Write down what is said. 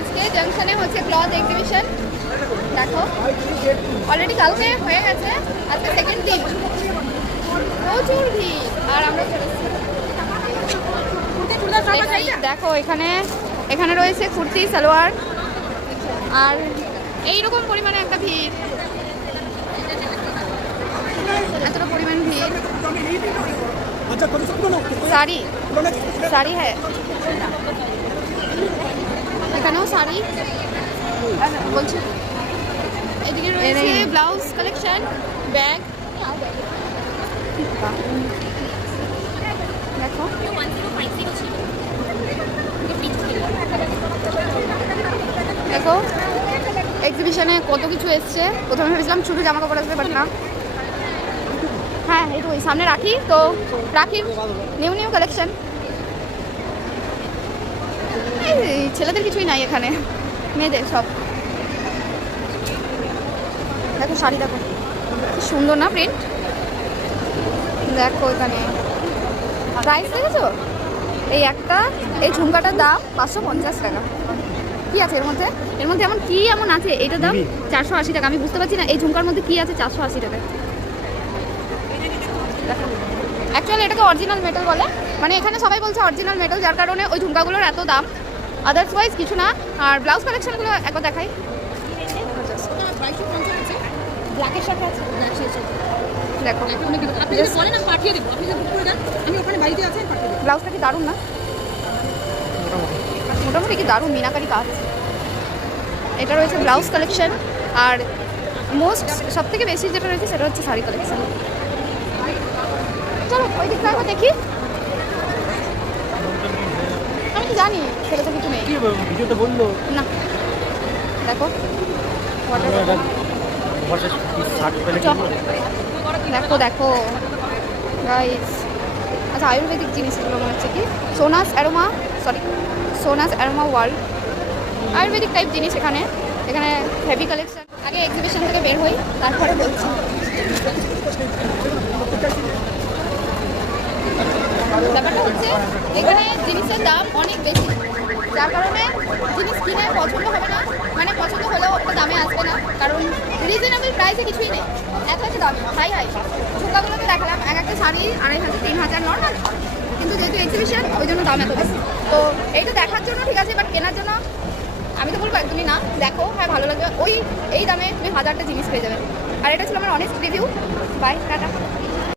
আজকে জংশনে হচ্ছে cloth exhibition. দেখো অলরেডি কালকে হয়ে গেছে, আজকে সেকেন্ড দিন, প্রচুর ভিড়। আর আমরা দেখো এখানে এখানে রয়েছে কুর্তি সালোয়ার, আর এইরকম পরিমাণে একটা ভিড়, এতটা পরিমাণ ভিড়। শাড়ি শাড়ি হ্যাঁ, এখানেও শাড়ি বলছি। এদিকে রয়েছে ব্লাউজ কালেকশন, ব্যাগ। দেখো দেখো এক্সিবিশনে কত কিছু এসছে। প্রথমে ভেবেছিলাম শুধু জামা কাপড় আসবে, বাট না। হ্যাঁ এই তো ওই সামনে রাখি, তো রাখির নিউ নিউ কালেকশন। ছেলেদের কিছুই নাই এখানে, মেয়েদের সব। দেখো শাড়ি, দেখো কি সুন্দর না প্রিন্ট। দেখো এখানে প্রাইস দেখেছো, এই একটা এই ঝুমকাটার দাম 550 টাকা। কি আছে এর মধ্যে? এর মধ্যে এমন কি এমন আছে এটার দাম 480 টাকা? আমি বুঝতে পারছি না এই ঝুমকার মধ্যে কি আছে 480 টাকা। অ্যাকচুয়ালি এটাকে অরিজিনাল মেটাল বলে, মানে এখানে সবাই বলছে অরিজিনাল মেটাল, যার কারণে ওই ঝুমকাগুলোর এত দাম। আদার্সওয়াইজ কিছু না। আর ব্লাউজ কালেকশনগুলো একবার দেখাই। ব্ল্যাকের সাথে আছে, দেখো ব্লাউজটা কি দারুণ না? মোটামুটি কি দারুণ মিনাকারি কাজ। এটা রয়েছে ব্লাউজ কালেকশন, আর মোস্ট সব থেকে বেশি যেটা রয়েছে সেটা হচ্ছে শাড়ি কালেকশন। চলো ওই দিকটা একবার দেখি। আমি কি জানি সেটা তো কিছু নেই না। দেখো দেখো দেখো গাইস, আচ্ছা আয়ুর্বেদিক জিনিস এগুলো মনে হচ্ছে কি সোনাস অ্যারোমা ওয়ার্ল্ড, আয়ুর্বেদিক টাইপ জিনিস। এখানে এখানে হেভি কালেকশন। আগে এক্সিবিশন থেকে বের হই, তারপরে বলছি। ব্যাপারটা হচ্ছে এখানে জিনিসের দাম অনেক বেশি, যার কারণে জিনিস কিনে পছন্দ হবে না, মানে পছন্দ হলেও একটা দামে আসবে না, কারণ রিজনেবল প্রাইসে কিছুই নেই, এত একটা দাম হাই হাই। ঝুমকাগুলো তো দেখালাম, এক একটা শাড়ি 2500 3000 নর্মাল, কিন্তু যেহেতু এক্সিবিশন ওই জন্য দাম এত বেশি। তো এইটা দেখার জন্য ঠিক আছে, বাট কেনার জন্য আমি তো বলবো একদমই না। দেখো হ্যাঁ ভালো লাগবে, ওই এই দামে তুমি 1000টা জিনিস পেয়ে যাবে। আর এটা ছিল আমার অনেস্ট রিভিউ। By, tata.